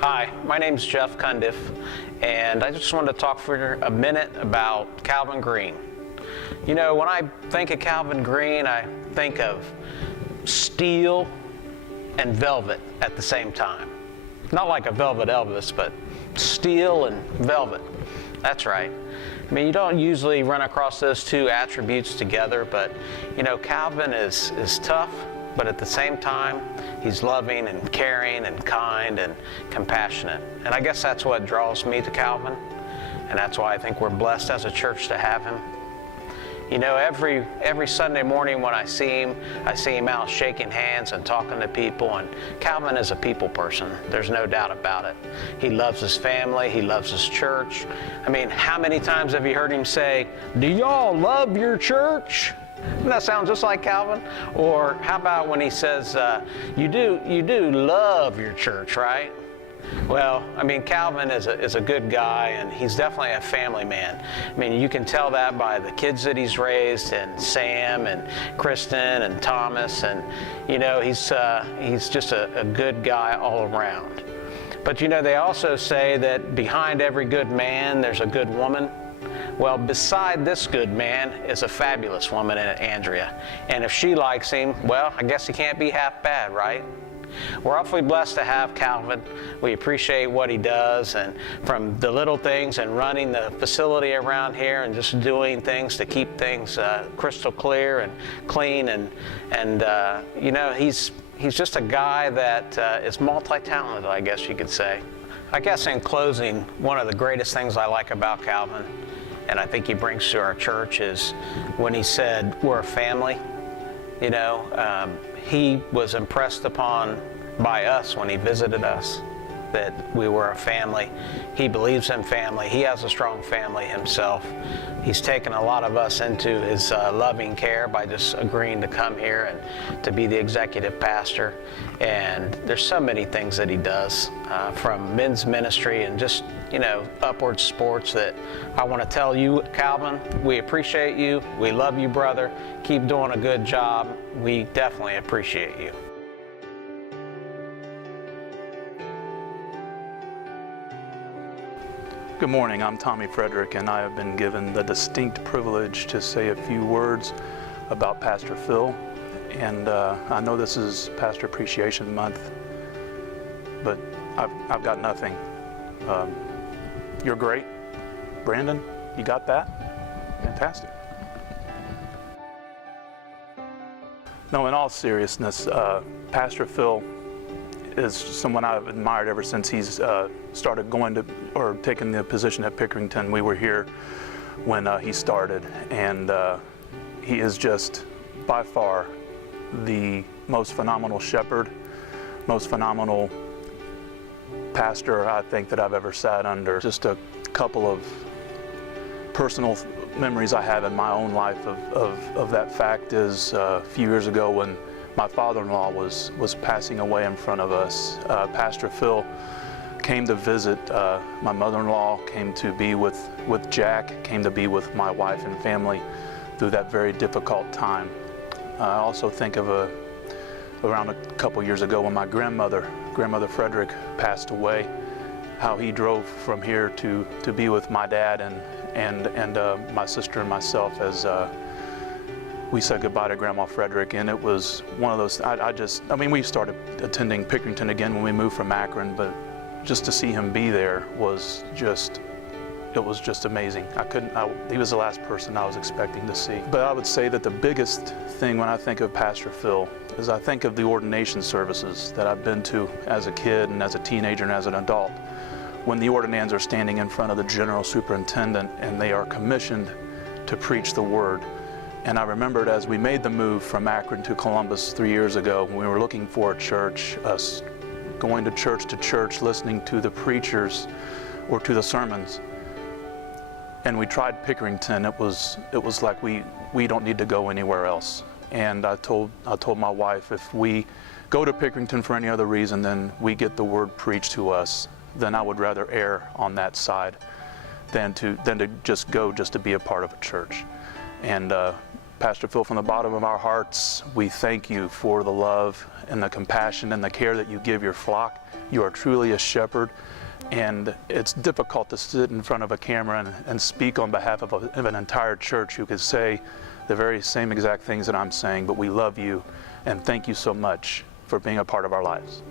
Hi, my name's Jeff Cundiff, and I just wanted to talk for a minute about Calvin Green. You know, when I think of Calvin Green, I think of steel and velvet at the same time. Not like a Velvet Elvis, but steel and velvet. That's right. I mean, you don't usually run across those two attributes together, but, you know, Calvin is tough, but at the same time, he's loving and caring and kind and compassionate. And I guess that's what draws me to Calvin, and that's why I think we're blessed as a church to have him. You know, every Sunday morning when I see him out shaking hands and talking to people, and Calvin is a people person. There's no doubt about it. He loves his family. He loves his church. I mean, how many times have you heard him say, "Do y'all love your church?" Doesn't that sound just like Calvin? Or how about when he says, you do love your church, right? Well, I mean, Calvin is a good guy, and he's definitely a family man. I mean, you can tell that by the kids that he's raised, and Sam and Kristen and Thomas, and, you know, he's just a good guy all around. But, you know, they also say that behind every good man, there's a good woman. Well, beside this good man is a fabulous woman, Andrea. And if she likes him, well, I guess he can't be half bad, right? We're awfully blessed to have Calvin. We appreciate what he does, and from the little things and running the facility around here and just doing things to keep things crystal clear and clean. And you know, he's just a guy that is multi-talented, I guess you could say. I guess in closing, one of the greatest things I like about Calvin, and I think he brings to our church, is when he said, we're a family. You know, he was impressed upon by us when he visited us that we were a family. He believes in family. He has a strong family himself. He's taken a lot of us into his loving care by just agreeing to come here and to be the executive pastor. And there's so many things that he does, from men's ministry and just, you know, Upward Sports, that I want to tell you, Calvin, we appreciate you. We love you, brother. Keep doing a good job. We definitely appreciate you. Good morning, I'm Tommy Frederick, and I have been given the distinct privilege to say a few words about Pastor Phil. And I know this is Pastor Appreciation Month, but I've got nothing. You're great. Brandon, you got that? Fantastic. No, in all seriousness, Pastor Phil is someone I've admired ever since he's started going to, or taking the position at Pickerington. We were here when he started, and he is just by far the most phenomenal shepherd, most phenomenal pastor I think that I've ever sat under. Just a couple of personal memories I have in my own life of that fact is a few years ago when my father-in-law was passing away in front of us. Pastor Phil came to visit. My mother-in-law came to be with Jack, came to be with my wife and family through that very difficult time. I also think of around a couple years ago when my grandmother Frederick passed away, how he drove from here to be with my dad and my sister and myself as we said goodbye to Grandma Frederick. And it was one of those, I mean, we started attending Pickerington again when we moved from Akron, but just to see him be there was just, it was just amazing. He was the last person I was expecting to see. But I would say that the biggest thing when I think of Pastor Phil is I think of the ordination services that I've been to as a kid and as a teenager and as an adult, when the ordinands are standing in front of the general superintendent and they are commissioned to preach the word. And I remembered as we made the move from Akron to Columbus 3 years ago, when we were looking for a church, us going to church, listening to the preachers or to the sermons. And we tried Pickerington. It was like we don't need to go anywhere else. And I told my wife, if we go to Pickerington for any other reason than we get the word preached to us, then I would rather err on that side than to just go just to be a part of a church. And Pastor Phil, from the bottom of our hearts, we thank you for the love and the compassion and the care that you give your flock. You are truly a shepherd, and it's difficult to sit in front of a camera and speak on behalf of an entire church who could say the very same exact things that I'm saying, but we love you, and thank you so much for being a part of our lives.